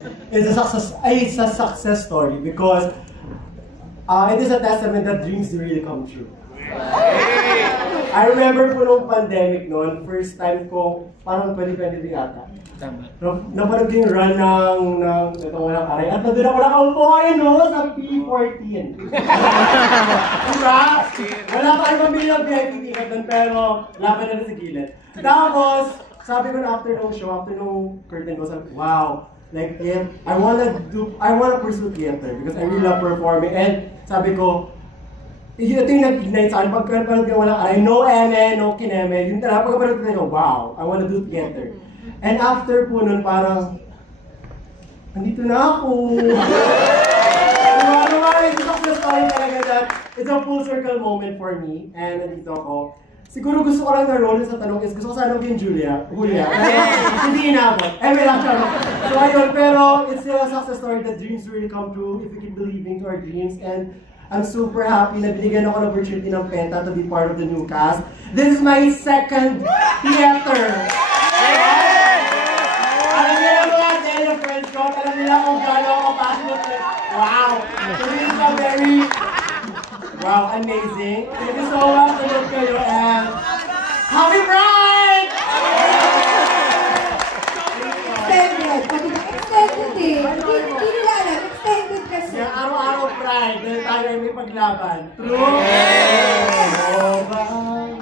It's a success story because it is a testament that dreams really come true. I remember po nung pandemic noon, first time ko, parang 2023 ata. Napanood yung run ng itong walang aray. At nandun ako nakaupo ngayon, no? Sa P14. Diba? Wala pa kayo pambili ng VIP ticket doon, pero laban na sa gilid. Tapos, sabi ko na after nung curtain ko, sabi, wow, like, I wanna pursue theater because I really love performing. And sabi ko, ito yung nag-ignite sa akin, pagkapanood ko walang aray, no eme, no kineme, yung talaga pagkapanood ko, wow, I wanna do theater. And after po nun, parang, nandito na ako. It's a success story talaga that it's a full circle moment for me. And nandito ako. Siguro gusto ko lang na role sa tanong is, gusto ko sana maging Julia. Hindi inabot. May lang siya. So ayun, pero it's still a success story that dreams really come true if we keep believing to our dreams. And I'm super happy na binigyan ako ng opportunity ng Penta to be part of the new cast. This is my second theater. Alam nila mga Daniel friends ko, alam nila kung gano'n ako passionate. Wow! So this is a very, wow, amazing. Thank you so much for looking kayo and happy Pride! Extended. Extended eh. Hindi nila alam. Extended kasi. Yung araw-araw Pride, dahil tayo ay may paglaban. True? Oh, bye!